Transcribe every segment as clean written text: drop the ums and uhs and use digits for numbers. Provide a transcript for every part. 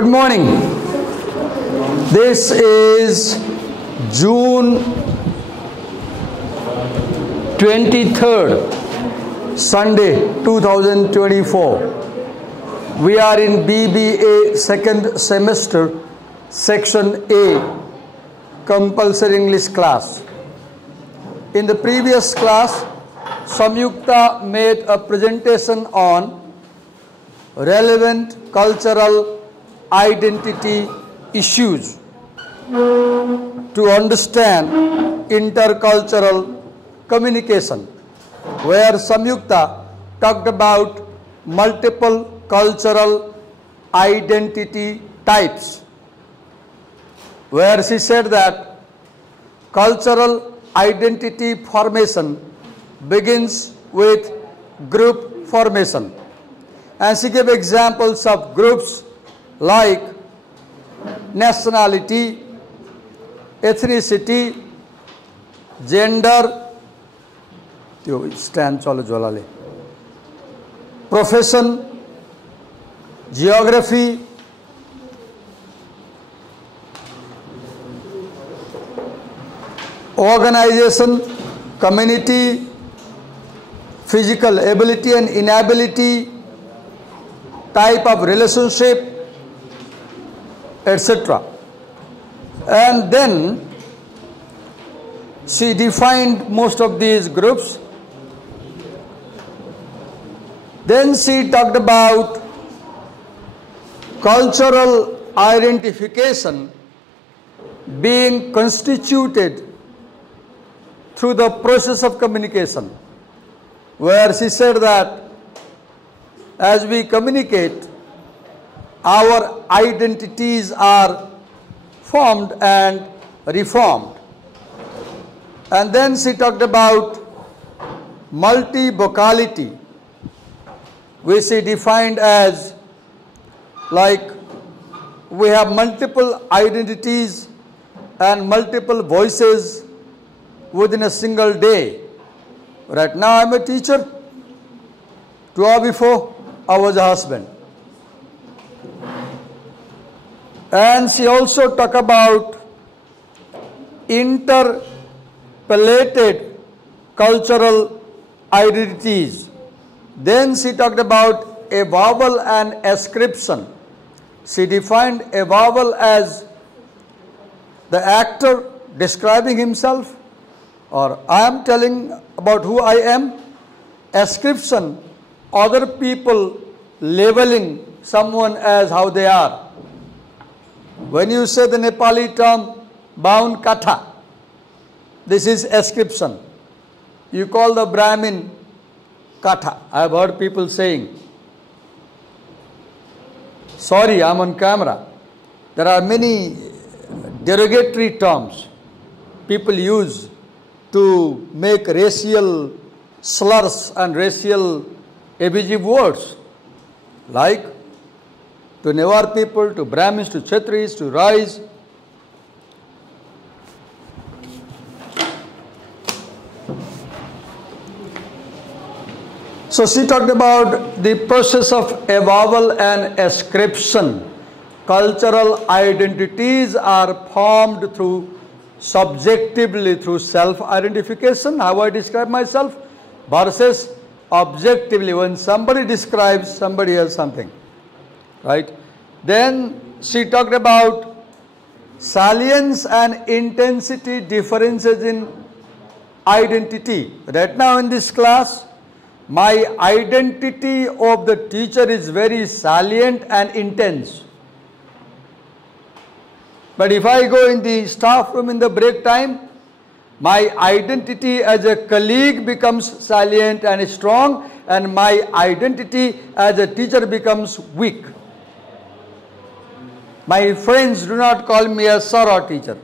Good morning. This is June 23rd, Sunday 2024. We are in BBA second semester, section A, compulsory English class. In the previous class, Samyukta made a presentation on relevant cultural identity issues to understand intercultural communication, where Samyukta talked about multiple cultural identity types, where she said that cultural identity formation begins with group formation. And she gave examples of groups like nationality, ethnicity, gender, profession, geography, organization, community, physical ability and inability, type of relationship, etc. And then she defined most of these groups. Then she talked about cultural identification being constituted through the process of communication, where she said that as we communicate, our identities are formed and reformed. And then she talked about multivocality, which she defined as like we have multiple identities and multiple voices within a single day. Right now I'm a teacher. 2 hours before I was a husband. And she also talked about interpolated cultural identities. Then she talked about a vowel and ascription. She defined a vowel as the actor describing himself, or I am telling about who I am. Ascription, other people labeling someone as how they are. When you say the Nepali term Baun Katha, this is ascription. You call the Brahmin Katha. I have heard people saying, sorry, I'm on camera. There are many derogatory terms people use to make racial slurs and racial abusive words, like to Newar people, to Brahmins, to Kshatris, to Rais. So she talked about the process of avowal and ascription. Cultural identities are formed through subjectively through self-identification, how I describe myself, versus objectively when somebody describes somebody else something. Right? Then she talked about salience and intensity differences in identity. Right now in this class, my identity of the teacher is very salient and intense. But if I go in the staff room in the break time, my identity as a colleague becomes salient and strong, and my identity as a teacher becomes weak. My friends do not call me a sir or teacher.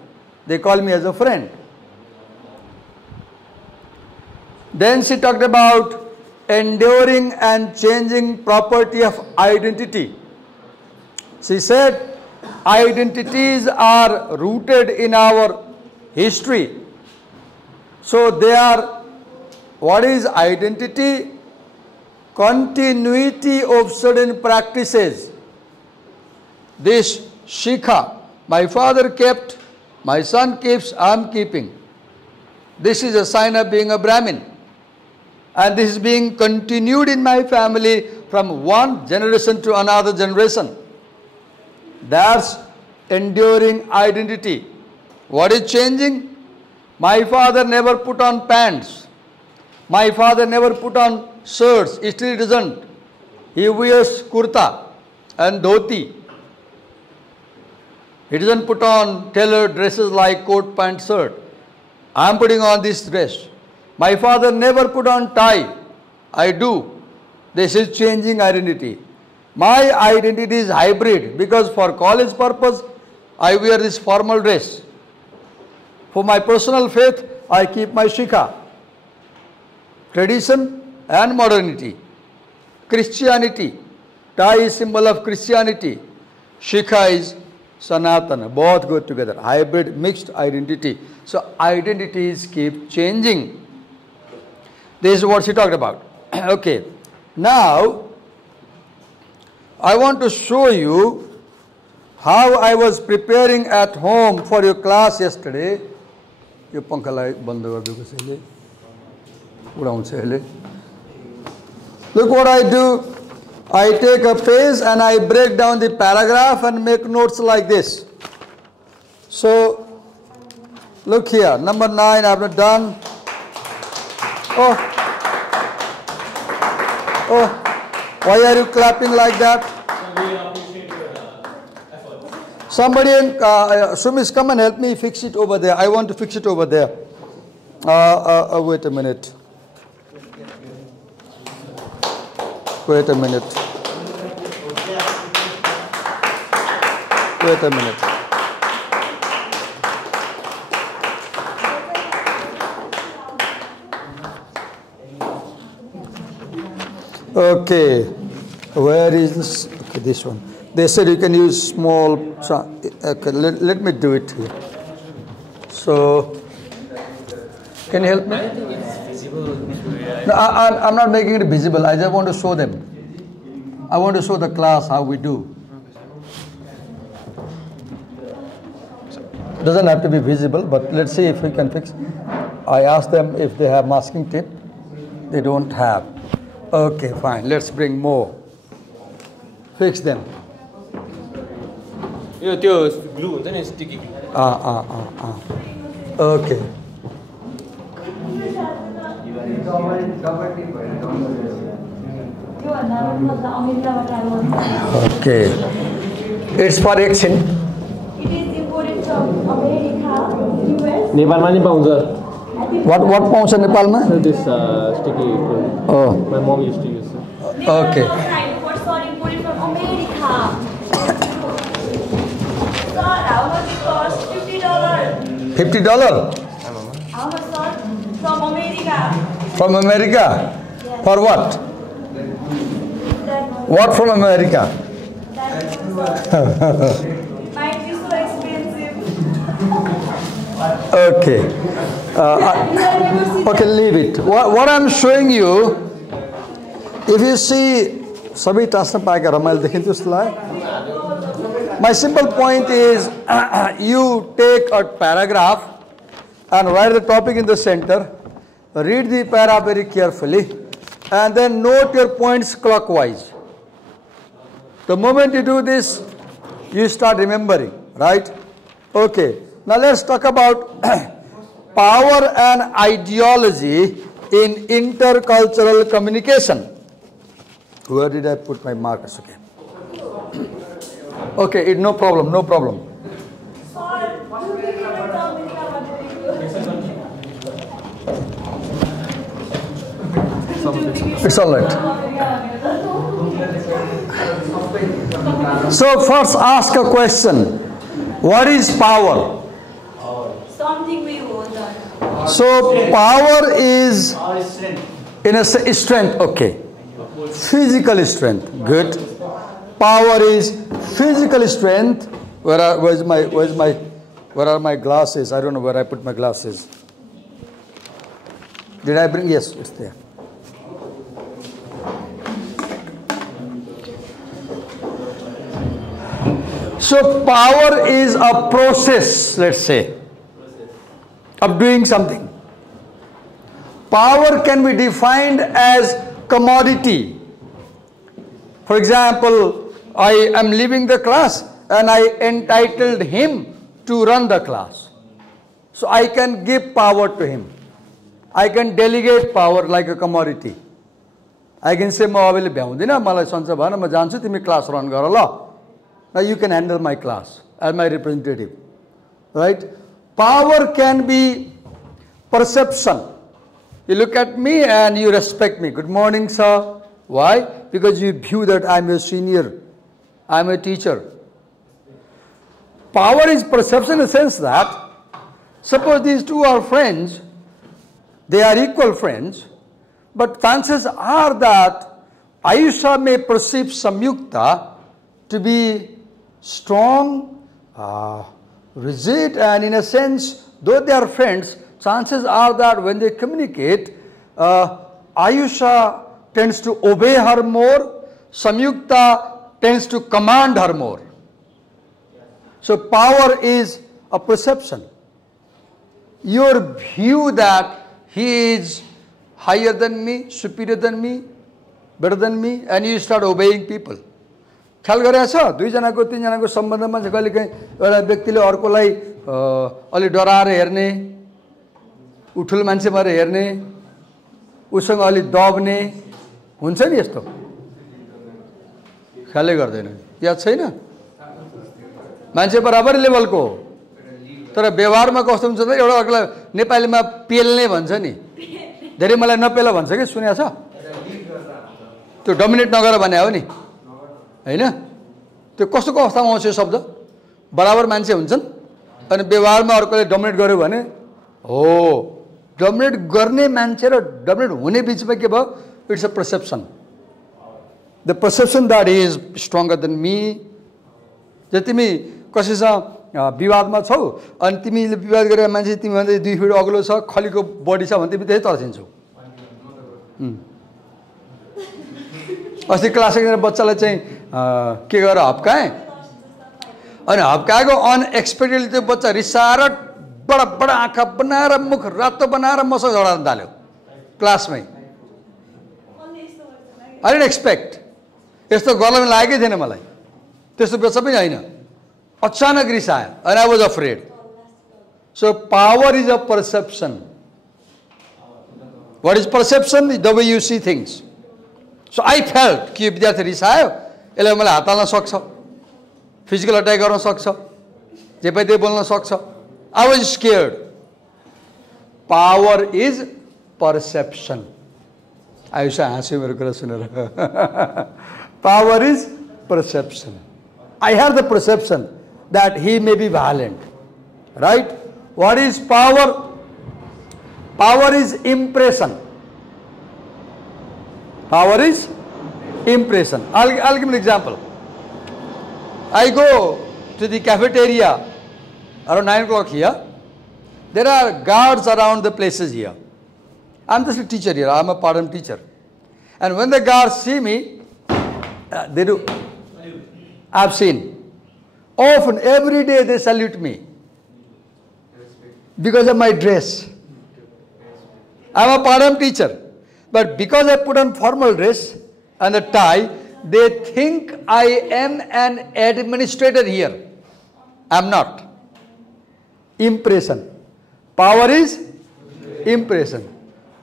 They call me as a friend. Then she talked about enduring and changing property of identity. She said, identities are rooted in our history. So they are, what is identity? Continuity of certain practices. this Shikha, my father kept, my son keeps, I am keeping. This is a sign of being a Brahmin. And this is being continued in my family from one generation to another generation. That's enduring identity. What is changing? My father never put on pants. My father never put on shirts. Still doesn't. He wears kurta and dhoti. He doesn't put on tailored dresses like coat, pant, shirt. I am putting on this dress. My father never put on tie. I do. This is changing identity. My identity is hybrid because for college purpose, I wear this formal dress. For my personal faith, I keep my Shikha. Tradition and modernity. Christianity. Tie is symbol of Christianity. Shikha is Sanatana. Both go together. Hybrid, mixed identity. So identities keep changing. This is what she talked about. Okay. Now, I want to show you how I was preparing at home for your class yesterday. Look what I do. I take a page and I break down the paragraph and make notes like this. So, look here. Number 9, I have not done. Oh, why are you clapping like that? We appreciate your effort. Somebody, Sumis, come and help me fix it over there. I want to fix it over there. Wait a minute. Wait a minute. Wait a minute. Okay, where is this? Okay, this one. They said you can use small. Okay, let me do it here. So, can you help me? I think it's visible. No, I'm not making it visible. I just want to show them. I want to show the class how we do. Doesn't have to be visible, but let's see if we can fix. I asked them if they have masking tape. They don't have. Okay, fine. Let's bring more. Fix them. Yo, glue, then it's sticky glue. Okay. Okay. It's for action. It is imported from America, US. नेपालमा नि पाउँछ. What पाउँछ नेपालमा? This sticky glue. Oh. My mom used to use it. Okay. Imports are imported from America. Sir, how much it cost? $50. $50 How much, sir? From America. from America. Yes. For what? That What from America? might be so expensive. Okay. Okay, leave it. What I'm showing you, if you see, सबै टास्न पाएका रमाइलो देखिन्थ्यो जस्तो my simple point is, you take a paragraph and write the topic in the center, read the paragraph very carefully, and then note your points clockwise. The moment you do this, you start remembering, right? Okay. Now let's talk about power and ideology in intercultural communication. Where did I put my markers? Okay. Okay, no problem, no problem. Sir, you can even tell me what to do. It's all right. So first ask a question. What is power? Something we hold on. So power is in a strength, okay. Physical strength, good. Power is physical strength. Where are my glasses? I don't know where I put my glasses. Did I bring? Yes, it's there. So power is a process, let's say, of doing something. Power can be defined as commodity. For example, I am leaving the class and I entitled him to run the class. So I can give power to him. I can delegate power like a commodity. I can say, now you can handle my class as my representative. Right? Power can be perception. You look at me and you respect me. Good morning, sir. Why? Because you view that I'm a senior. I'm a teacher. Power is perception in the sense that, suppose these two are friends, they are equal friends, but chances are that Ayusha may perceive Samyukta to be strong, rigid, and in a sense, though they are friends, chances are that when they communicate, Ayusha tends to obey her more, Samyukta tends to command her more. So power is a perception. Your view that he is higher than me, superior than me, better than me, and you start obeying people. ख्याल गरेछ दुईजनाको तीनजनाको सम्बन्धमा चाहिँ कहिलेकाहीँ एउटा व्यक्तिले अर्कोलाई अलि डराएर हेर्ने, उठुल मान्छे भएर हेर्ने, उसँग अलि दब्ने हुन्छ नि यस्तो ख्यालै गर्दैन याद छैन मान्छे बराबर लेभलको तर व्यवहारमा कस्तो हुन्छ त एउटा अर्कोलाई नेपालीमा पेल्ने भन्छ नि धेरै मलाई नपेला भन्छ के सुन्या छ त्यो डोमिनेट नगर भने हो नि हैन त्यो कस्तो अवस्थामा आउँछ यो शब्द बराबर मान्छे हुन्छन् अनि व्यवहारमा अर्कोले डोमिनेट गर्यो भने हो डोमिनेट गर्ने मान्छे र डोमिनेट हुने बीचमा के भयो it's a perception the perception that he is stronger than me जे तिमी कसैसँग विवादमा छौ अनि तिमीले विवाद गरेर मान्छे तिमी भन्दा 2 फिट अग्लो छ खलीको बडी छ भने तिमी त्यही तर्सिन्छौ अस्ति क्लास एकजना बच्चालाई चाहिँ के गरेर हप्काए अनि हप्काएको अनएक्सपेक्टेडली त्यो बच्चा रिसाएर बडा बडा आँखा बनाएर मुख रातो बनाएर मसँग झगडा थाल्यो क्लासमै आई डिडन्ट एक्सपेक्ट यस्तो गर्न लागेकै थिएन मलाई त्यस्तो बच्चा पनि हैन अचानक रिसायो and I was afraid. So power is a perception. What is perception? The way you see things. So I felt कि विद्यार्थी रिसायो यसले मलाई हात हाल्न सक्छ फिजिकल अट्याक गर्न सक्छ जे पाए त्यही बोल्न सक्छ I was scared. Power is perception. Ayusha हाँस्यो मेरो कुरा सुनेर Power is perception. I have the perception that he may be violent. Right? What is power? Power is impression. Power is impression. I'll give an example. I go to the cafeteria around 9 o'clock here. There are guards around the places here. I'm just a teacher here. I'm a part-time teacher. And when the guards see me, they do. I've seen. Often, every day they salute me. Because of my dress. I'm a part-time teacher. But because I put on formal dress and a tie, they think I am an administrator here. I'm not. Impression. Power is impression.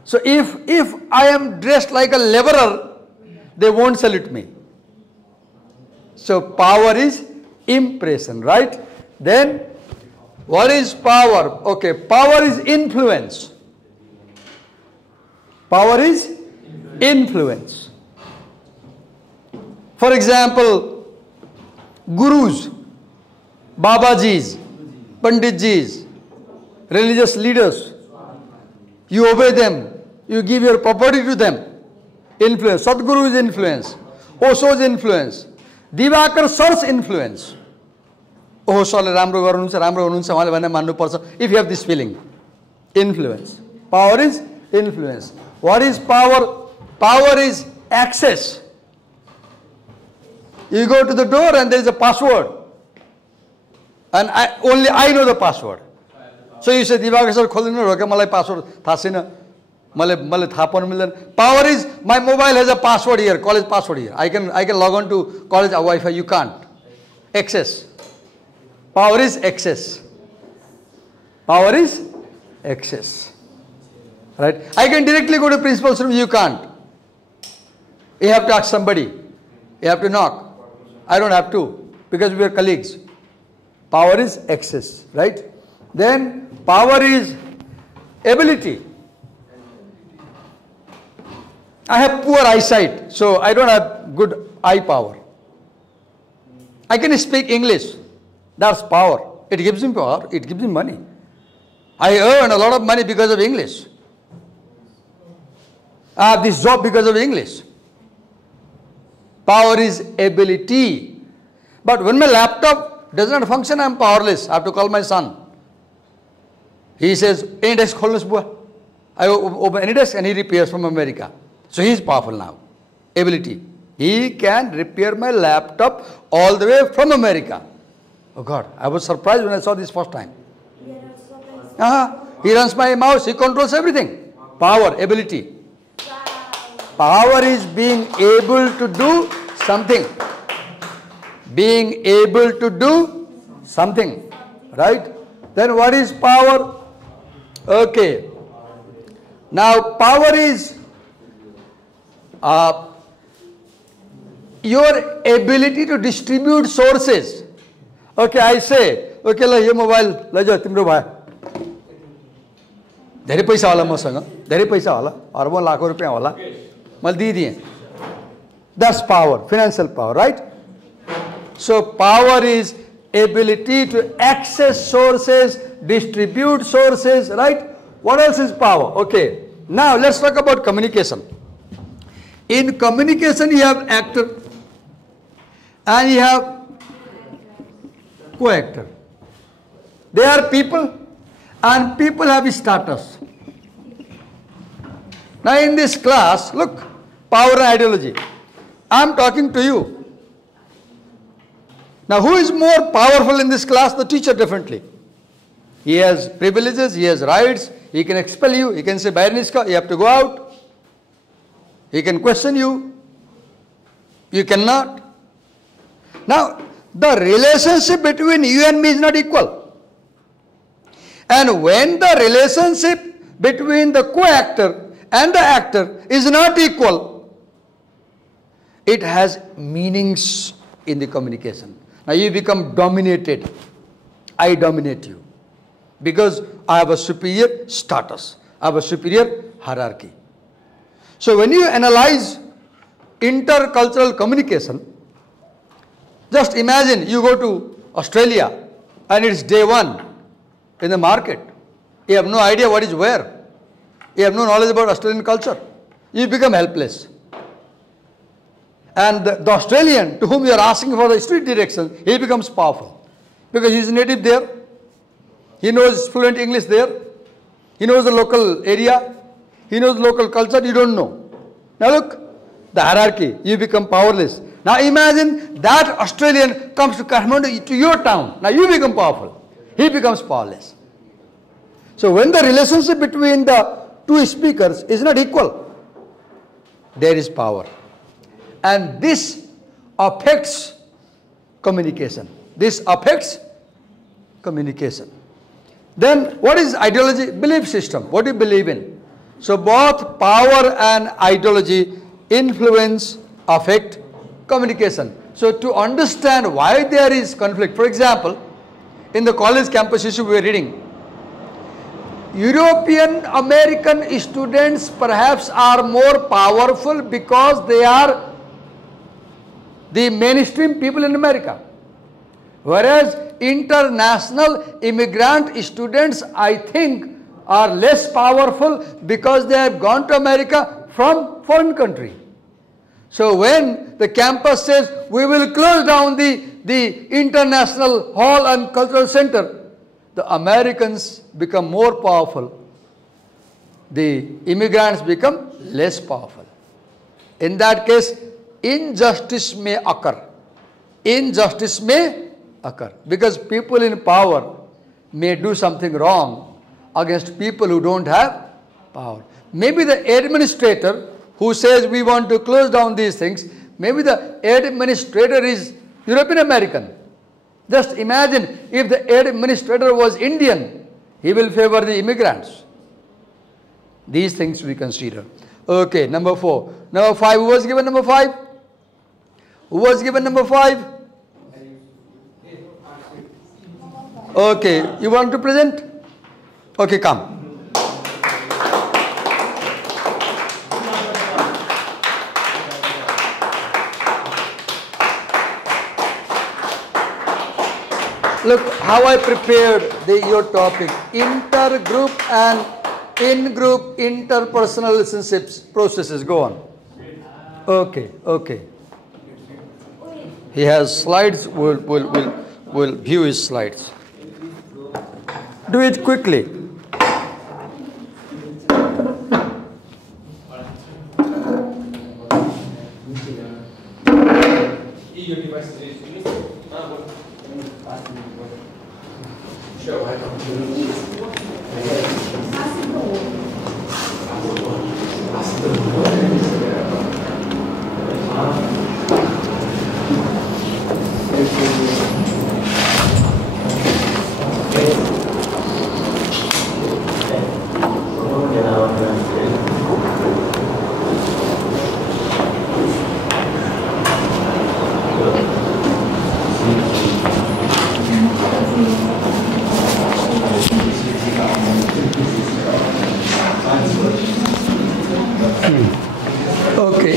So if I am dressed like a laborer, they won't salute me. So power is impression, right? Then what is power? Okay, power is influence. Power is influence. For example, gurus, babajis, panditjis, religious leaders, you obey them, you give your property to them. Influence. Sadguru is influence. Osho's influence. Divakar Sir's influence. Oh, सरले राम्रो गर्नुहुन्छ राम्रो हुनुहुन्छ उहाँले भने मान्नु पर्छ if you have this feeling. Influence. Power is influence. What is power? Power is access. You go to the door and there is a password. And only I know the password. So you say, Divagar sir, kholinu roke malai password thasina. Male thapan milan. Power is my mobile has a password here, college password here. I can log on to college Wi-Fi. You can't. Access. Power is access. Power is access. Right? I can directly go to principal's room. You can't. You have to ask somebody. You have to knock. I don't have to because we are colleagues. Power is access, right? Then power is ability. I have poor eyesight, so I don't have good eye power. I can speak English. That's power. It gives him power. It gives him money. I earn a lot of money because of English. I have this job because of English. Power is ability. But when my laptop does not function, I am powerless. I have to call my son. He says, any desk, I open any desk and he repairs from America. So he is powerful now. Ability. He can repair my laptop all the way from America. Oh God, I was surprised when I saw this first time. He runs my mouse, he controls everything. Power, ability. Power is being able to do something. Being able to do something. Right? Then what is power? Okay. Now power is your ability to distribute sources. Okay, I say, okay, la ye mobile la ja timro bhai. धेरै पैसा होला मसँग, धेरै पैसा होला, अर्बौं लाखौं रुपैयाँ होला, मैले दिइदिएँ. That's power, financial power, right? So power is ability to access sources, distribute sources, right? What else is power? Okay, now let's talk about communication. In communication you have actor and you have co-actor. They are people and people have status. Now in this class, look, power and ideology. I am talking to you. Now who is more powerful in this class? The teacher definitely. He has privileges, he has rights, he can expel you, he can say, Bayaniska, you have to go out. He can question you. You cannot. Now, the relationship between you and me is not equal. And when the relationship between the co-actor and the actor is not equal, it has meanings in the communication. Now you become dominated. I dominate you. Because I have a superior status. I have a superior hierarchy. So when you analyze intercultural communication, just imagine you go to Australia and it's day one in the market. You have no idea what is where. You have no knowledge about Australian culture. You become helpless. And the Australian to whom you are asking for the street direction, he becomes powerful. Because he is native there. He knows fluent English there. He knows the local area. He knows local culture. You don't know. Now look, the hierarchy. You become powerless. Now imagine that Australian comes to Kathmandu, to your town. Now you become powerful. He becomes powerless. So when the relationship between the two speakers is not equal, there is power. And this affects communication. This affects communication. Then what is ideology? Belief system. What do you believe in? So both power and ideology influence, affect communication. So to understand why there is conflict, for example, in the college campus issue we are reading, European American students perhaps are more powerful because they are the mainstream people in America. Whereas international immigrant students, I think, are less powerful because they have gone to America from foreign country. So when the campus says we will close down the international hall and cultural center, the Americans become more powerful. The immigrants become less powerful. In that case, injustice may occur. Injustice may occur. Because people in power may do something wrong against people who don't have power. Maybe the administrator who says we want to close down these things, maybe the administrator is European American. Just imagine if the administrator was Indian, he will favor the immigrants. These things we consider. Okay, number 4. Number 5, who was given number 5? Who was given number 5? Okay, you want to present? Okay, come. Look how I prepared your topic. Intergroup and in-group interpersonal relationships processes. Go on. Okay, okay. He has slides. We'll view his slides. Do it quickly.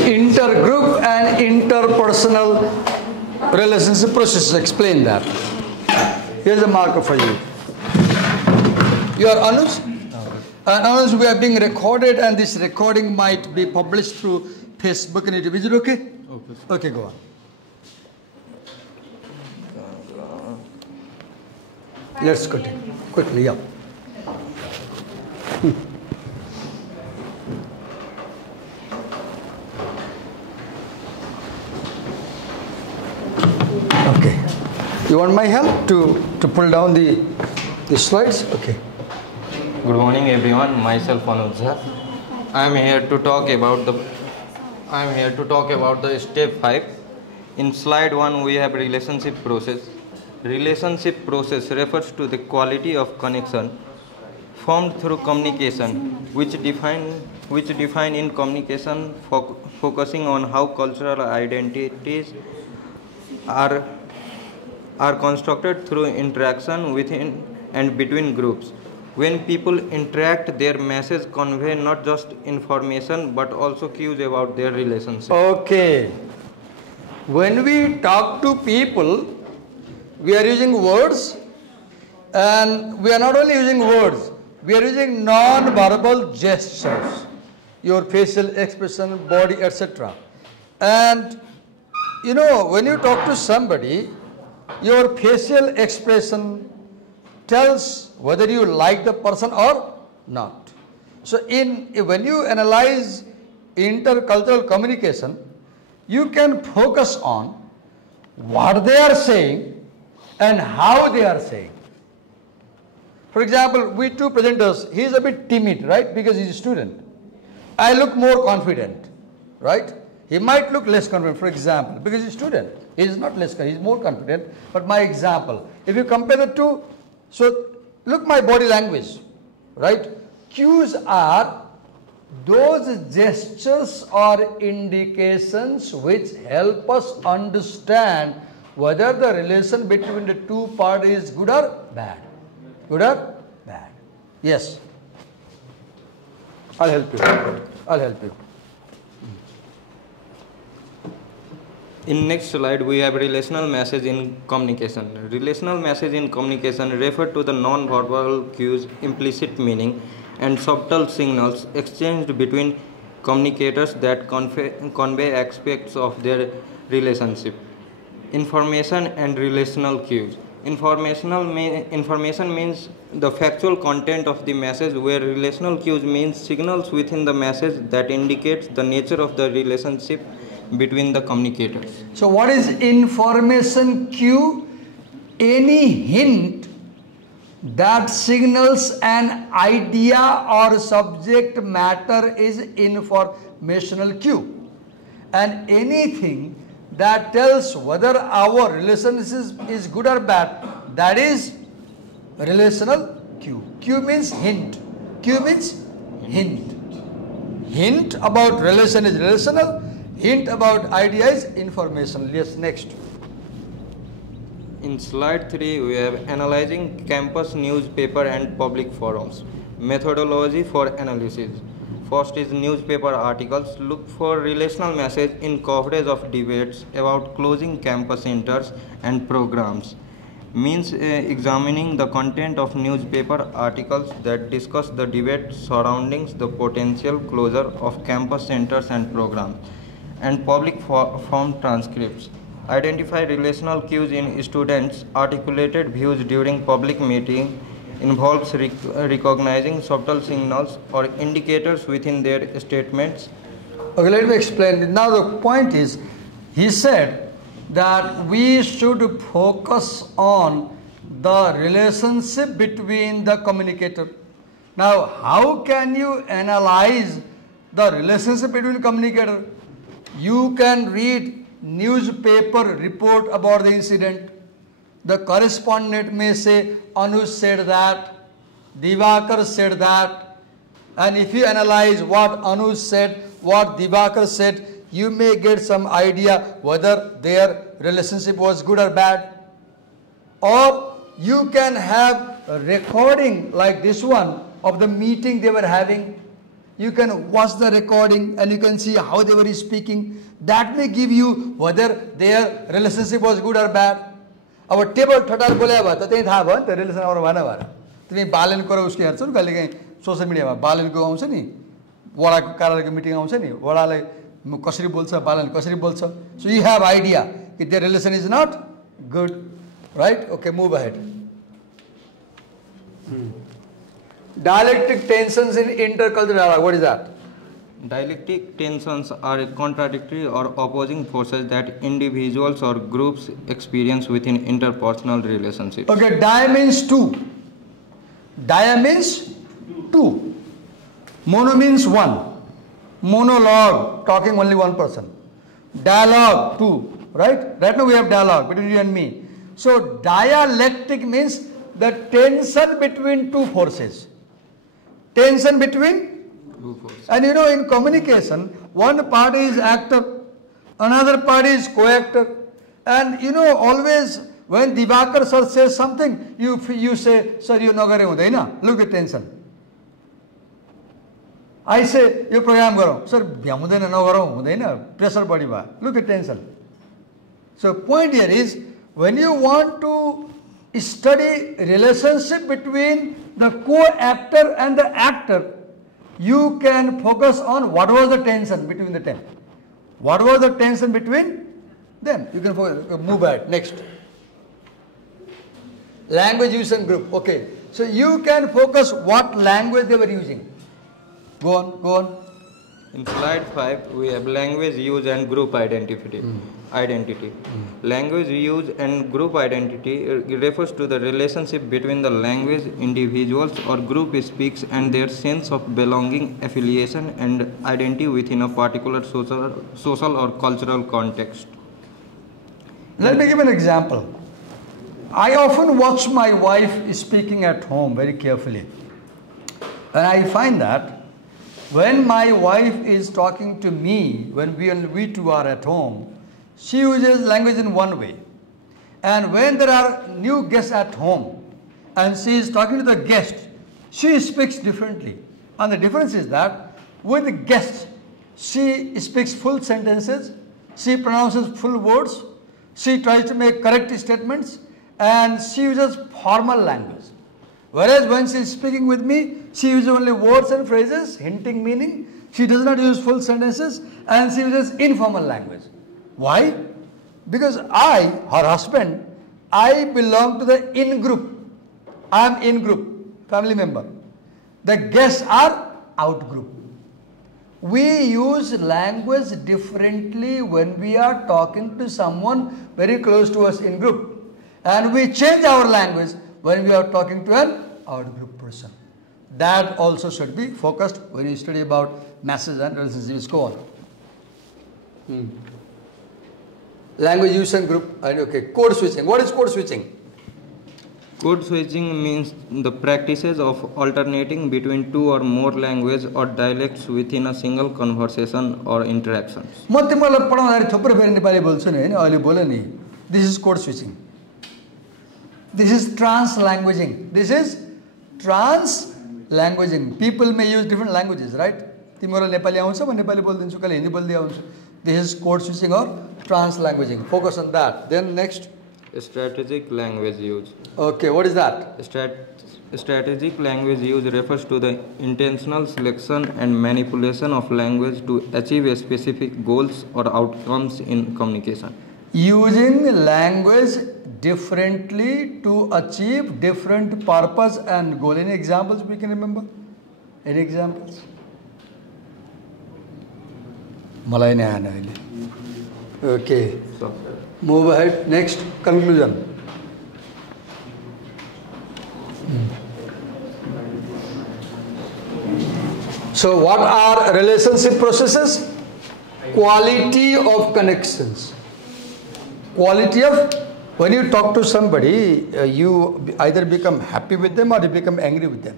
Intergroup and interpersonal relationship processes. Explain that. Here's a marker for you. You are Anuj? And Anuj, we are being recorded, and this recording might be published through Facebook and YouTube. Is it okay? Okay. Okay, go on. Let's continue. Quickly, yeah. Okay. You want my help to pull down the slides? Okay. Good morning, everyone. Myself Anuj. I am here to talk about the step 5. In slide 1, we have relationship process. Relationship process refers to the quality of connection formed through communication, which define in communication focusing on how cultural identities are constructed through interaction within and between groups. When people interact, their message convey not just information but also cues about their relationship. Okay. When we talk to people, we are using words, and we are not only using words, we are using non-verbal gestures, your facial expression, body, etc. And you know, when you talk to somebody, your facial expression tells whether you like the person or not. So when you analyze intercultural communication, you can focus on what they are saying and how they are saying. For example, we two presenters, he is a bit timid, right? Because he is a student. I look more confident, right? He might look less confident, for example, because he's a student. He is not less confident, he is more confident. But my example, if you compare the two, so look my body language, right? Cues are those gestures or indications which help us understand whether the relation between the two parties is good or bad. Good or bad? Yes. I'll help you. I'll help you. In next slide, we have relational message in communication. Relational message in communication refer to the non-verbal cues, implicit meaning, and subtle signals exchanged between communicators that convey aspects of their relationship. Information and relational cues. Information means the factual content of the message, where relational cues means signals within the message that indicates the nature of the relationship between the communicators. So what is information cue? any hint that signals an idea or subject matter is informational cue, and anything that tells whether our relationship is good or bad, that is relational cue. Cue means hint. Cue means hint. Hint about relation is relational, hint about idea is informational. Yes, next. In slide 3, we have analyzing campus newspaper and public forums. Methodology for analysis. First is newspaper articles. Look for relational message in coverage of debates about closing campus centers and programs. Means examining the content of newspaper articles that discuss the debate surrounding the potential closure of campus centers and programs. And public forum transcripts. Identify relational cues in students' articulated views during public meeting. Involves recognizing subtle signals or indicators within their statements. Okay, let me explain. Now the point is, he said that we should focus on the relationship between the communicator. Now, how can you analyze the relationship between communicator? You can read newspaper report about the incident. The correspondent may say, Anuj said that, Divakar said that, and if you analyze what Anuj said, what Divakar said, you may get some idea whether their relationship was good or bad. Or you can have a recording like this one of the meeting they were having. You can watch the recording and you can see how they were speaking. That may give you whether their relationship was good or bad. अब table ठटार बोले भए त त्यही थाहा भयो नि त relation अरू भएन भएर तिमी बालनको र उसको हेर्छौ नि कहिले काहीँ सोसियल मिडियामा बालनको आउँछ नि वडाको कार्यालयको मिटिङ आउँछ नि वडाले कसरी बोल्छ बालन कसरी बोल्छ सो यु हेभ आइडिया कि their relation is not good right okay move ahead dialectic tensions in intercultural dialogue, what is that? Dialectic tensions are contradictory or opposing forces that individuals or groups experience within interpersonal relationships. Okay, dia means two. Dia means two. Mono means one. Monologue, talking only one person. Dialogue, two. Right? Right now we have dialogue between you and me. So dialectic means the tension between two forces. Tension between Two forces. And you know, in communication, one party is actor, another party is co-actor. And you know, always when Divakar sir says something, you say, sir, you nagare hudaina. Look at tension. I say, you program garo. Sir, bhyamudaina nagaro hudaina. Pressure badi bha. Look at tension. So point here is, when you want to study relationship between the co-actor and the actor, you can focus on what was the tension between the them. What was the tension between them? You can focus, move ahead. Next. Language use and group. Okay. So you can focus what language they were using. Go on, go on. In slide 5, we have language use and group identity. Language use and group identity refers to the relationship between the language individuals or group speaks and their sense of belonging, affiliation and identity within a particular social or cultural context. Let me give an example. I often watch my wife speaking at home very carefully. And I find that when my wife is talking to me, when we two are at home, she uses language in one way. And when there are new guests at home and she is talking to the guest, she speaks differently. And the difference is that with the guests, she speaks full sentences, she pronounces full words, she tries to make correct statements, and she uses formal language. Whereas when she is speaking with me, she uses only words and phrases, hinting meaning. She does not use full sentences and she uses informal language. Why? Because I, her husband, I belong to the in-group. I am in-group, family member. The guests are out-group. We use language differently when we are talking to someone very close to us in group. And we change our language when we are talking to an out-group person. That also should be focused when you study about message and relationships. Go on. Language use and group. Okay, code switching. What is code switching? Code switching means the practices of alternating between two or more language or dialects within a single conversation or interactions. म तिमीलाई पढाउँदाखेरि थुप्रो फेरि नेपाली बोल्छु नि हैन अहिले बोले नि this is code switching this is translanguaging this is translanguaging people may use different languages right तिमीलाई नेपाली आउँछ म नेपाली बोलिदिन्छु कहिले हिन्दी बोल्दै आउँछु this is code switching or translanguaging focus on that then next Strategic language use. Okay, what is that? Strategic language use refers to the intentional selection and manipulation of language to achieve specific goals or outcomes in communication. Using language differently to achieve different purpose and goal. Any examples we can remember? Any examples? Malay nahi aana aile. Okay. So, move ahead. Next, conclusion. So what are relationship processes? Quality of connections. Quality of, when you talk to somebody, you either become happy with them or you become angry with them.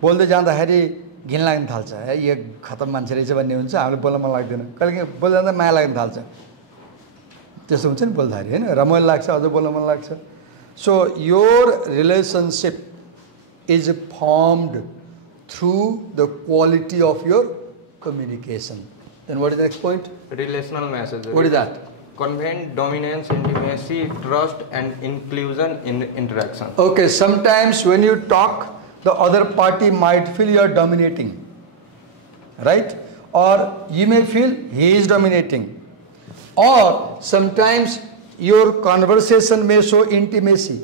बोल्दै जाँदाखेरि घिन लाग्न थाल्छ है यो खतम मान्छे रहेछ भन्ने हुन्छ हामीले बोल्न मन लाग्दैन कहिले बोल्दै जाँदा माया लाग्न थाल्छ त्यस्तो हुन्छ नि बोल्दाखेरि हैन रमाइलो लाग्छ अझ बोल्न मन लाग्छ so your relationship is firmed through the quality of your communication. Then what is the next point? relational messages. What is that? Conveying dominance, intimacy, trust, and inclusion in interaction. Okay, sometimes when you talk, the other party might feel you are dominating, right? Or you may feel he is dominating. Or sometimes your conversation may show intimacy,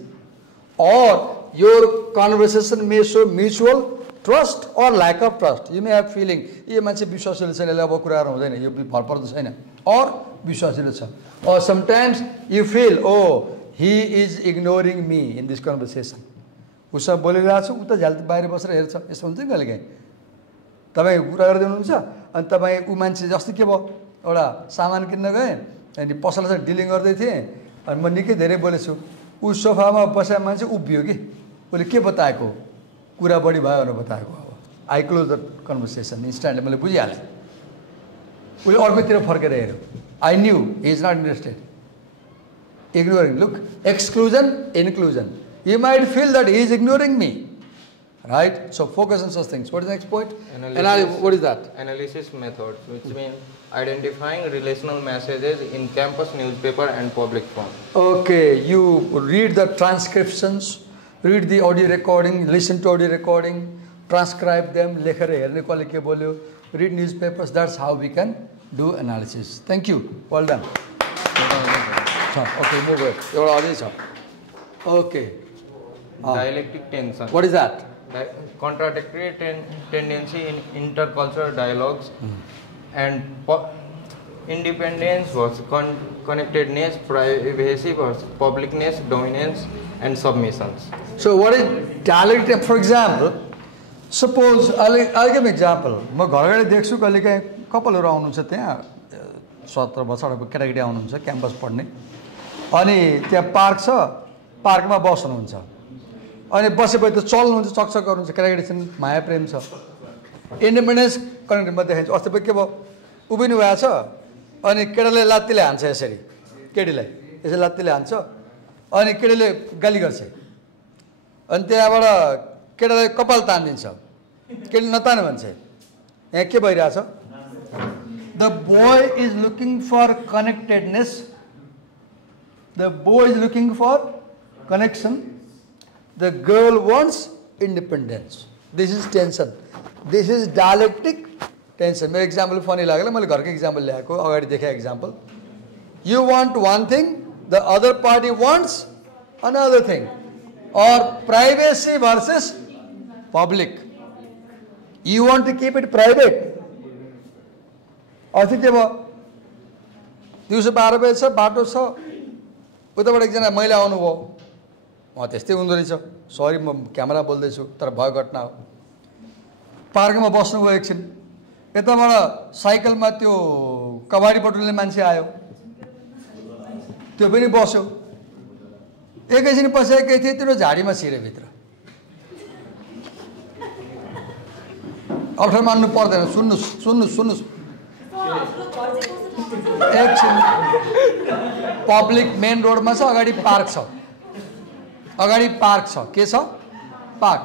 or your conversation may show mutual trust or lack of trust. You may have feeling, ये मान्छे विश्वासिलो छैन यसले अब कुराहरु हुँदैन यो भर पर्दो छैन or विश्वासिलो छ. Or sometimes you feel, oh, he is ignoring me in this conversation. उसँग बोलिरहेको छु उता झ्याल बाहिर बसेर हेर्छ यस्तो हुन्छ नि कहिलेकाहीँ तपाईँ कुरा गर्दै हुनुहुन्छ अनि तपाईँ उ मान्छे जस्तो के भयो एउटा सामान किन्न गए अनि पसलसँग डिलिङ गर्दै थिएँ अनि म निकै धेरै बोलेछु उ सोफामा बसेको मान्छे उभियो कि उसले के बताएको कुरा बढी भयो भनेर बताएको अब आई क्लोज द कन्भर्सेसन इन्स्ट्यान्टली मैले बुझिहालेँ उसले अर्कोतिर फर्केर हेऱ्यो I knew he is not interested ignoring. Look, exclusion, inclusion. You might feel that he is ignoring me, right? So focus on such things. What is the next point? Analysis. What is that? Analysis method, which means identifying relational messages in campus newspaper and public form. Okay, you read the transcriptions, read the audio recording, listen to audio recording, transcribe them, read newspapers. That's how we can do analysis. Thank you. Well done. Okay, move it. Okay. Dialectic tension. What is that? Contradictory tendency in intercultural dialogues and independence versus connectedness, privacy versus publicness, dominance and submissions. So what is dialectic? For example, suppose I'll give an example. म घरबाट देख्छु कहिलेकाहीँ कपालहरु आउनुहुन्छ त्यहाँ 17 वर्षको केटाकेटी आउनुहुन्छ campus पढ्ने अनि त्यहाँ पार्क छ पार्कमा बस्नुहुन्छ अनि बसेपछि त चल्नुहुन्छ चकचक गर्नुहुन्छ केटाकेटी छन् माया प्रेम छ इन्डिपेन्डेन्स कनेक्ट म देखाइछु अस्ति के भयो उभिनु भएको छ अनि केटाले लात्तीले हान्छ यसरी केटीलाई यसरी लात्तीले हान्छ अनि केटीले गाली गर्छ अनि त्यहाँबाट केटाले कपाल तान्दिन्छ केटी नतान्नु भन्छ यहाँ के भइरहेछ The boy is looking for connectedness. The boy is looking for connection. The girl wants independence. This is tension. This is dialectic tension. My example funny lagala. मैले घरको example ल्याएको अगाडि देखे example. You want one thing, the other party wants another thing. Or privacy versus public. You want to keep it private. अस्ति के भयो दिउँसो 12 बजे छ बाटो छ उताबाट एकजना महिला आउनुभयो त्यस्तै हुँदो रहेछ सरी म क्यामेरा बोल्दैछु तर भयो घटना हो पार्कमा बस्नुभयो एकछिन यताबाट साइकलमा त्यो कबाडी पटुल्ने मान्छे आयो त्यो पनि बस्यो एकैछिन पछि एकै थियो त्यो झाडीमा छिरे भित्र अप्ठ्यारो मान्नु पर्दैन सुन्नुहोस् एकछिन पब्लिक मेन रोडमा छ अगाडि पार्क छ के छ पार्क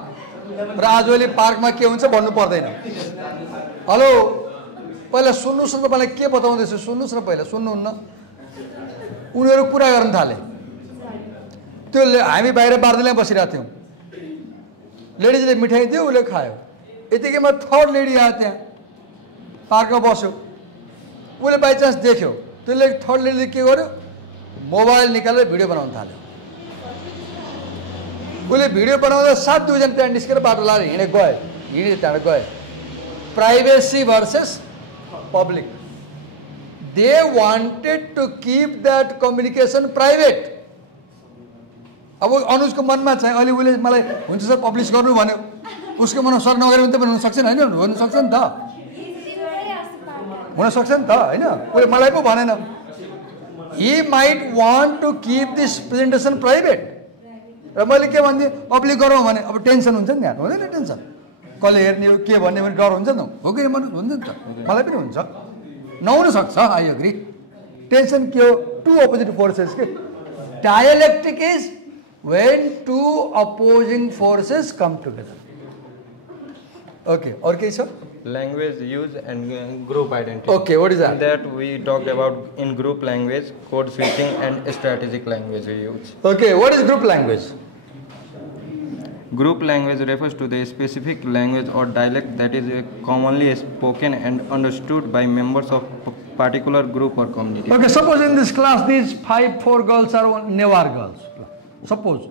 र आजभोलि पार्कमा के हुन्छ भन्नु पर्दैन हेलो पहिला सुन्नुहोस् न तपाईँलाई के बताउँदैछु सुन्नुहोस् न पहिला सुन्नुहुन्न उनीहरू कुरा गर्न थाले त्यो हामी बाहिर बार्दैलाई बसिरहेको थियौँ लेडिजले मिठाई दियो उसले खायो यतिकैमा थर्ड लेडी आयो त्यहाँ पार्कमा बस्यो उसले बाइचान्स देख्यो त्यसले थर्ड लेडीले के गर्यो मोबाइल निकालेर भिडियो बनाउन थाल्यो उसले भिडियो बनाउँदा सात दुईजना त्यहाँ निस्केर बाटो लाएर हिँडे त्यहाँबाट गए privacy versus public they wanted to keep that communication private अब अनुजको मनमा चाहिँ अहिले उसले मलाई हुन्छ सर पब्लिस गर्नु भन्यो उसको मनमा सर नगरे भने त हुन सक्छ होइन हुन सक्छ नि त हुनसक्छ नि त होइन उसले मलाई पो भनेन he might want to keep this presentation private र मैले के भनिदिएँ पब्लिक गरौँ भने अब टेन्सन हुन्छ नि यहाँ हुँदैन टेन्सन कसले हेर्ने हो के भन्ने भने डर हुन्छ नि हो कि हुन्छ नि त मलाई पनि हुन्छ नहुन सक्छ आई एग्री टेन्सन के हो टु अपोजिट फोर्सेस के dialectic is when two opposing forces come together okay और के छ language use and group identity. Okay, what is that? In that we talked about in group language, code switching and strategic language we use. Okay, what is group language? Group language refers to the specific language or dialect that is commonly spoken and understood by members of particular group or community. Okay, suppose in this class these four girls are Newar girls. Suppose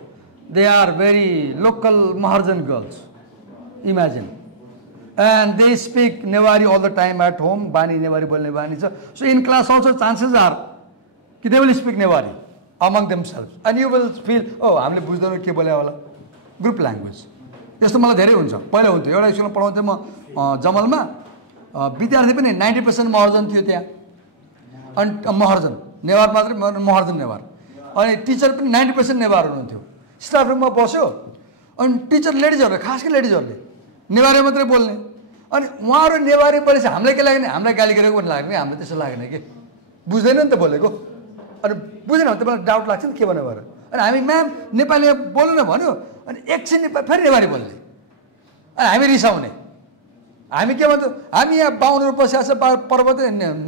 they are very local Maharjan girls. Imagine. And they speak Newari all the time at home. Bani Newari bolne bani. So in class also chances are that they will speak Newari among themselves. And you will feel, oh, हामीले बुझ्दैनौँ के बोले होला. Group language. यस्तो मलाई धेरै हुन्छ. पहिला हुन्थ्यो एउटा स्कुलमा पढाउँथेँ म जमलमा विद्यार्थी पनि 90% महर्जन थियो त्यहाँ. अनि महर्जन नेवार मात्रै महर्जन नेवार. अनि टिचर पनि 90% नेवार हुनुहुन्थ्यो. स्टाफ रुममा बस्यो अनि टिचर लेडिजहरुले खास गरी लेडिजहरुले नेवारी मात्रै बोल्ने अनि उहाँहरु नेवारी बोलेछ हामीलाई के लाग्ने हामीलाई गाली गरेको पनि लाग्ने हामीलाई त्यसो लाग्ने के बुझ्दैन नि त बोलेको अनि बुझेन भने तपाईलाई डाउट लाग्छ नि के भन्नु भएर अनि हामी म्याम नेपाली बोल्नु न भन्यो अनि एकछिन फेरि नेवारी बोल्ने अनि हामी रिसाउने हामी के भन्छौँ हामी यहाँ बाहुनहरु बसेको छ पर्वत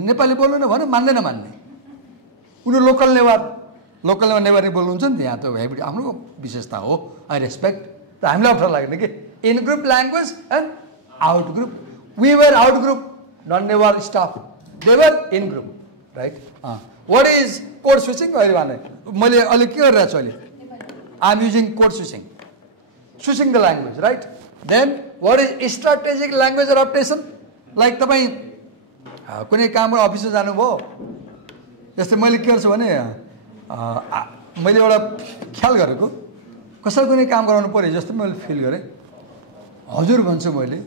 नेपाली बोल्नु न भन्यो मान्दैन मान्ने उनीहरु लोकल नेवारी बोल्नुहुन्छ नि यहाँ त आफ्नो विशेषता हो आई रेस्पेक्ट त हामीलाई अप्ठ्यारो लाग्ने के in group language and out group we were out group non Newar staff they were in group right what is code switching अहिले भने मैले अहिले के गरिरहेको छु अहिले I am using code switching the language right then what is strategic language adaptation like तपाईँ कुनै कामबाट अफिसमा जानुभयो जस्तै मैले के गर्छु भने मैले एउटा ख्याल गरेको कसैले कुनै काम गराउनु पर्यो जस्तो मैले फिल गरेँ हजुर भन्छु मैले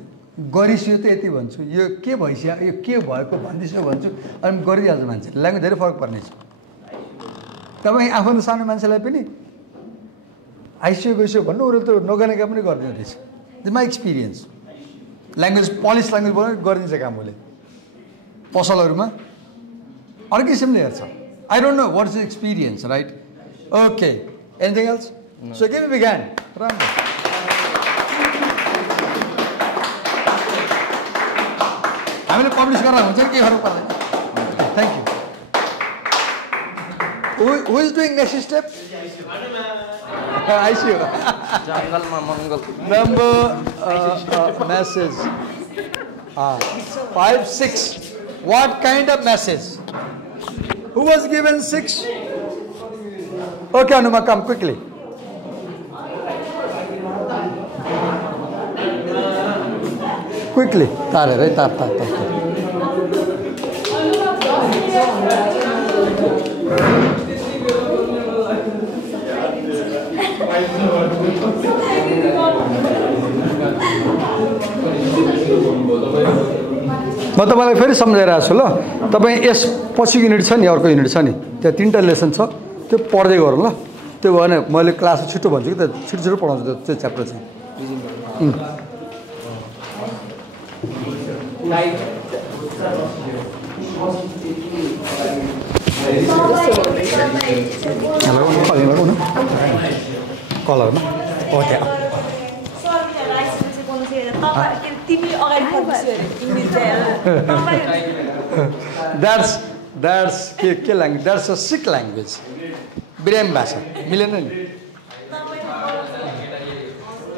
गरिसक्यो त यति भन्छु यो के भइसक्यो यो के भएको भन्दैछु भन्छु अनि गरिहाल्छु मान्छे ल्याङ्ग्वेज धेरै फरक पर्ने छ तपाईँ आफूभन्दा सानो मान्छेलाई पनि आइसियो गइसियो भन्नु अरू त नगर्ने काम पनि गरिदिँदो रहेछ this my experience language polish language बोल्नु गरिदिन्छ काम उसले पसलहरूमा अर्कै किसिमले हेर्छ I don't know what is the experience, right? Okay. Anything else? No. So give me a big hand. हामीले पब्लिस गरेर हुन्छ के गर्नु पर्दैन thank you who is doing next step आइसियो जङ्गलमा मङ्गल number message 5 6 what kind of message who was given 6 okay Anuma come quickly tare right tar म तपाईलाई फेरि सम्झाइरहेको छु ल तपाई यस पछि युनिट छ नि अर्को युनिट छ नि त्यहाँ तीनटा लेसन छ त्यो पढ्दै गरौँ ल त्यो भएन मैले क्लास छिटो भन्छु कि त छिटो पढाउँछु त्यो च्याप्टर चाहिँ कलरमा हो त्यहाँ That's के language? That's a sick language. बिरामी भाषा मिलेन नि.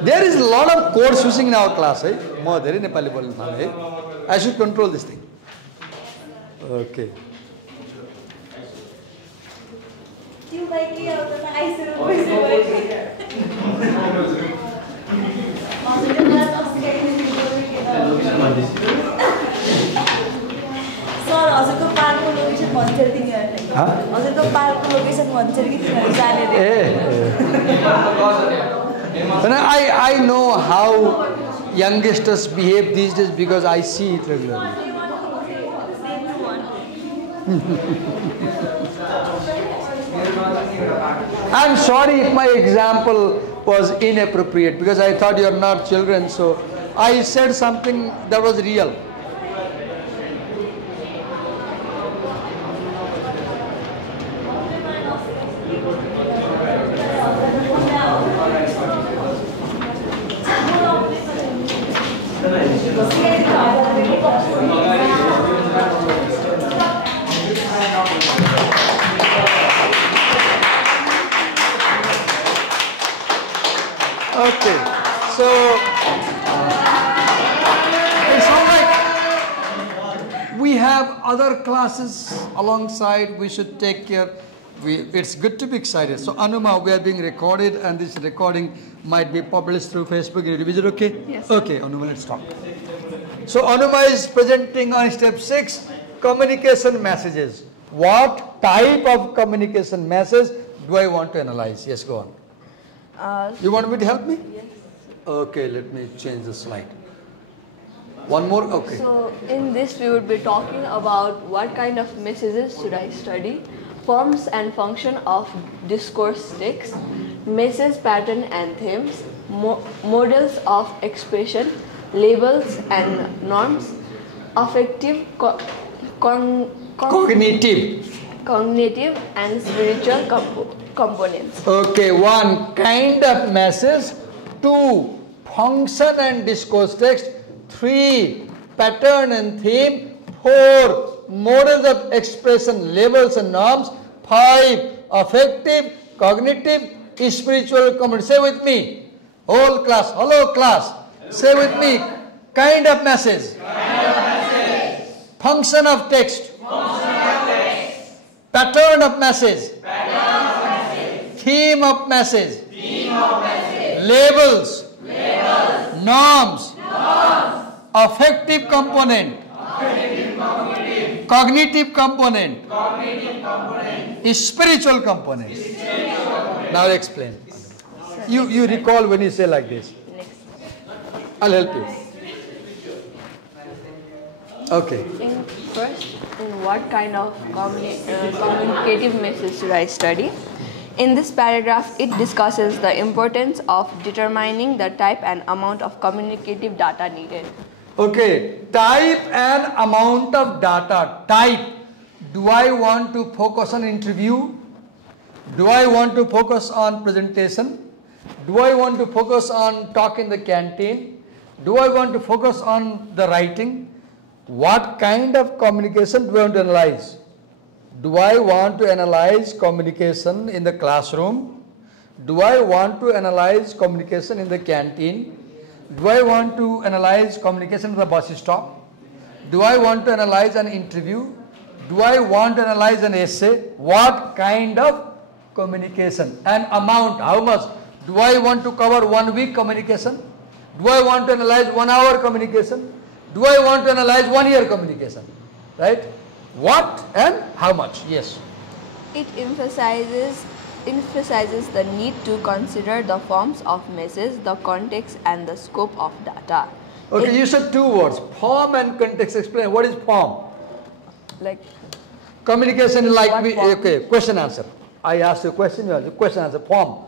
There is a lot of code switching in our class है. म धेरै नेपाली बोल्न थाले है. I should control this thing. Okay. Sir हजुरको पार्कको लोकेसन भन्छ तिनीहरुले हजुरको पार्कको लोकेसन भन्छ कि तिनीहरु जाने रे And I know how youngsters behave these days because I see it regularly. I'm sorry if my example was inappropriate because I thought you're not children, so I said something that was real. Okay, so it's all right. We have other classes alongside. We should take care. It's good to be excited. So Anuma, we are being recorded, and this recording might be published through Facebook. Is it okay? Yes. Okay, Anuma, let's talk. So Anuma is presenting on step 6, communication messages. What type of communication message do I want to analyze? Yes, go on. You want me to help me? Yes. Okay, let me change the slide. One more? Okay. So, in this we would be talking about what kind of messages should I study, forms and function of discourse text, message pattern and themes, models of expression, labels and norms, affective, cognitive and spiritual components. Okay, 1, kind of message. 2, function and discourse text. 3, pattern and theme. 4, models of expression, labels and norms. 5, affective, cognitive, spiritual components. Say with me. Whole class. Hello class. Say with me. Kind of message. Function of text. Pattern of message. Theme of message. Labels. Norms. Affective component. Cognitive component. Spiritual component. Now explain. You recall when you say like this. I'll help you. Okay. First, in what kind of communicative message should I study? In this paragraph, it discusses the importance of determining the type and amount of communicative data needed. Okay, type and amount of data. Type. Do I want to focus on interview? Do I want to focus on presentation? Do I want to focus on talk in the canteen? Do I want to focus on the writing? What kind of communication do I want to analyze? Do I want to analyze communication in the classroom? Do I want to analyze communication in the canteen? Do I want to analyze communication in the bus stop? Do I want to analyze an interview? Do I want to analyze an essay? What kind of communication and amount? How much? Do I want to cover 1 week communication? Do I want to analyze 1 hour communication? Do I want to analyze 1 year communication? Right? What and how much? Yes. It emphasizes emphasizes the need to consider the forms of message, the context, and the scope of data. Okay, you said two words, form and context. Explain, what is form? Like Communication is like, What form? okay, question answer. I ask you a question, you answer, question answer, form.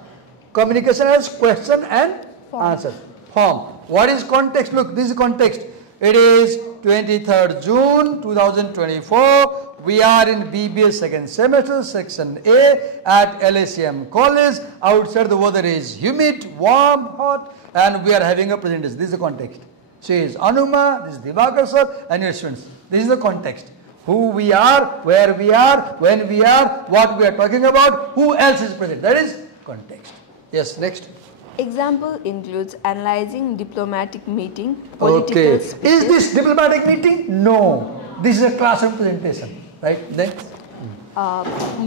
Communication is question and answer. Form. What is context? Look, this is context. It is 23rd June 2024. We are in BBA second semester, section A at LACM college. Outside the weather is humid, warm, hot, and we are having a presentation. This is the context. She is Anuma, this is Divakar sir, and your students. This is the context. Who we are, where we are, when we are, what we are talking about, who else is present. That is context. Yes, next. example includes analyzing diplomatic meeting, political Okay. speeches. Is this diplomatic meeting? No. This is a classroom presentation. Right? Next.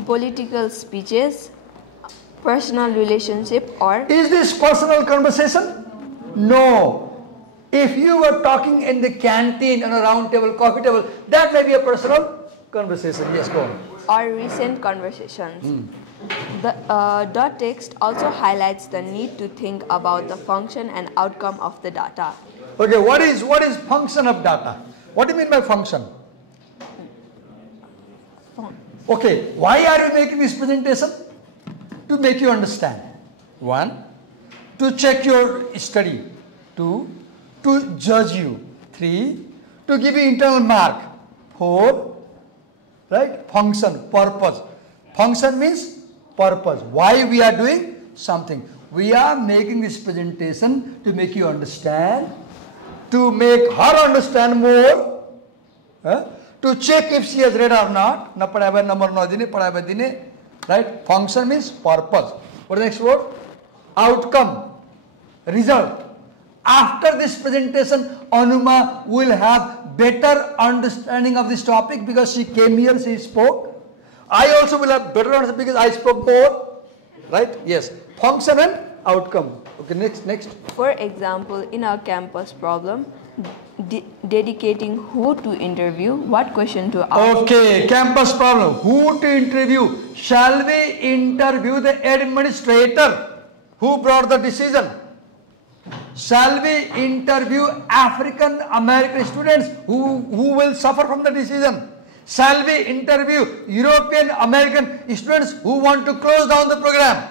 Political speeches, personal relationship, or Is this personal conversation? No. If you were talking in the canteen on a round table, coffee table, that may be a personal conversation. Yes, go on. or recent conversations. The text also highlights the need to think about the function and outcome of the data. Okay, what is function of data? What do you mean by function? Okay, why are you making this presentation? To make you understand. 1, to check your study. 2, to judge you. 3, to give you internal mark. 4, right? Function, purpose. Function means purpose. Why we are doing something. We are making this presentation to make you understand, to make her understand more, to check if she has read or not. Na padhai bhai number na dine, padhai bhai dine. Right? Function means purpose. What is the next word? Outcome, result. After this presentation, Anuma will have better understanding of this topic because she came here, she spoke. I also will have better understanding because I spoke more. Right? Yes. Function and outcome. Okay, next. For example, in our campus problem, dedicating who to interview, what question to ask. Okay, campus problem. Who to interview? Shall we interview the administrator who brought the decision? Shall we interview African American students who will suffer from the decision? Shall we interview European American students who want to close down the program?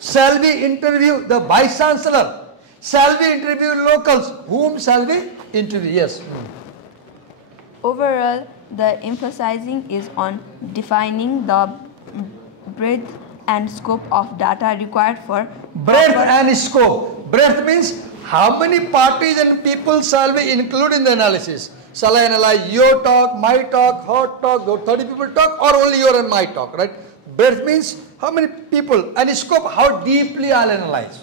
Shall we interview the Vice Chancellor? Shall we interview locals? Whom shall we interview? Yes. Overall, the emphasizing is on defining the breadth and scope of data required for Breadth and scope. Breadth means how many parties and people shall we include in the analysis? Shall I analyze your talk, my talk, her talk, 30 people talk, or only your and my talk, right? Breadth means how many people, and scope, how deeply I'll analyze.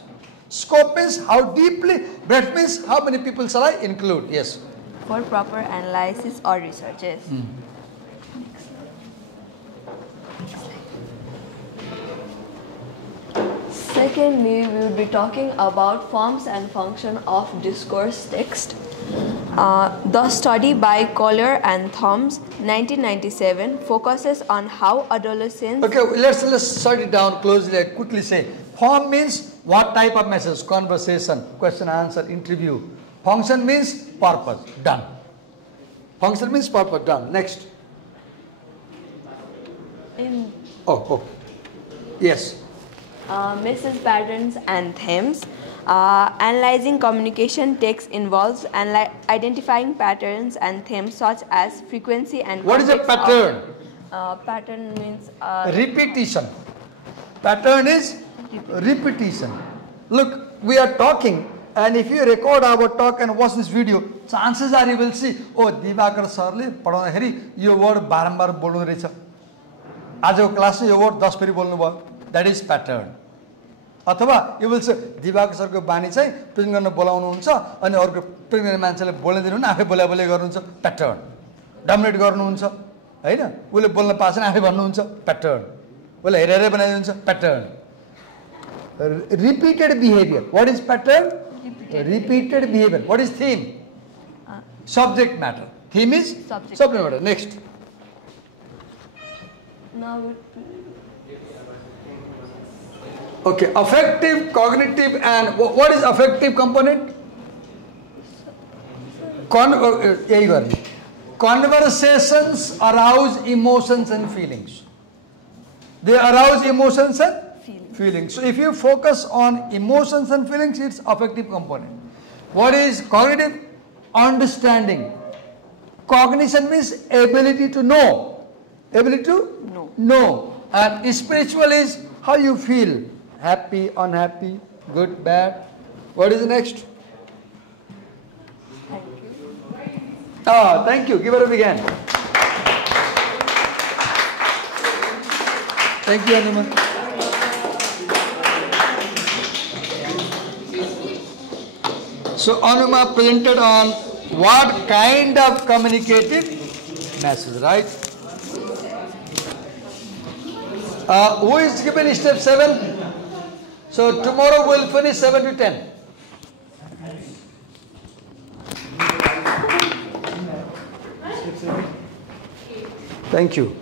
Scope means how deeply, breadth means how many people shall I include, yes. for proper analysis or researches. Secondly, we will be talking about forms and function of discourse text. The study by Collier and Thoms, 1997, focuses on how adolescents... Okay, let's shut it down closely. I quickly say. Form means what type of message? Conversation, question, answer, interview. Function means purpose. Done. Function means purpose. Done. Next. Yes. Message patterns and themes. Analyzing communication text involves identifying patterns and themes such as frequency and What is a pattern? Pattern means Repetition. Pattern is repetition. Look, we are talking, and if you record our talk and watch this video, chances are you will see, oh, Divakar sir le पढाउँदाखेरि yo word बारम्बार बोल्नु रहेछ. आजको क्लासमा यो word 10 फेरि बोल्नु भयो. That is pattern. अथवा you will say Diwakar सरको बानी चाहिँ प्रेजेन्ट गर्न बोलाउनुहुन्छ अनि अर्को प्रेजेन्ट गर्ने मान्छेले बोल्न दिनुहुन्न आफै बोला बोले गर्नुहुन्छ प्याटर्न. डोमिनेट गर्नुहुन्छ हैन, उले बोल्न पाछ नि आफै भन्नुहुन्छ प्याटर्न. उले हेरेर बनाइदिन्छ pattern. Repeated behavior. What is pattern? Repeated behavior. What is theme? Subject matter. Theme is subject matter. Next. now Okay, affective, cognitive, and what is affective component? Conversations arouse emotions and feelings. They arouse emotions and feelings. So if you focus on emotions and feelings, it's affective component. What is cognitive? Understanding. Cognition means ability to know. Ability to know. And spiritual is how you feel. Happy, unhappy, good, bad. What is the next? Thank you. Ah, thank you. Give it a big hand. Thank you, Hanuman. So, Anuma presented on what kind of communicative message, right? Who is given step 7? So, tomorrow we'll finish 7 to 10. Thank you.